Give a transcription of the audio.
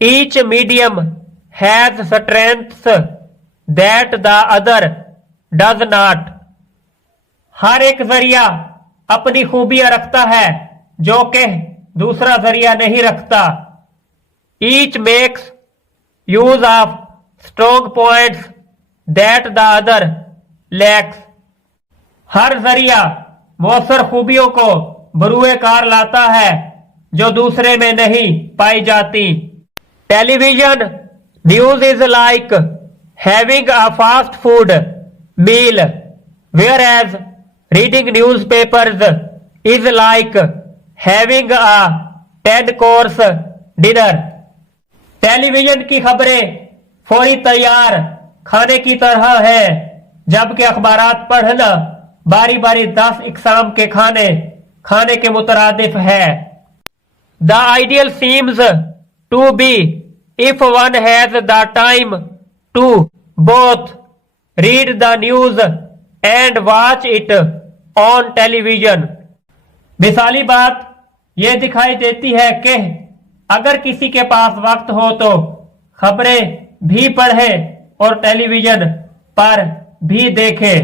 Each medium has strengths that the other does not. हर एक जरिया अपनी खूबियां रखता है जो कि दूसरा जरिया नहीं रखता. Each makes use of strong points that the other lacks. हर जरिया मौसर खूबियों को बरूए कार लाता है जो दूसरे में नहीं पाई जाती. Television news is like having a fast food meal whereas reading news papers is like having a 10 course dinner. Television की खबरें फौरी तैयार खाने की तरह है जबकि अखबारात पढ़ना बारी बारी 10 इकसाम के खाने के मुतरादिफ है. The ideal seems to be if one has the time to both read the news and watch it on television. मिसाली बात यह दिखाई देती है कि अगर किसी के पास वक्त हो तो खबरें भी पढ़े और टेलीविजन पर भी देखे.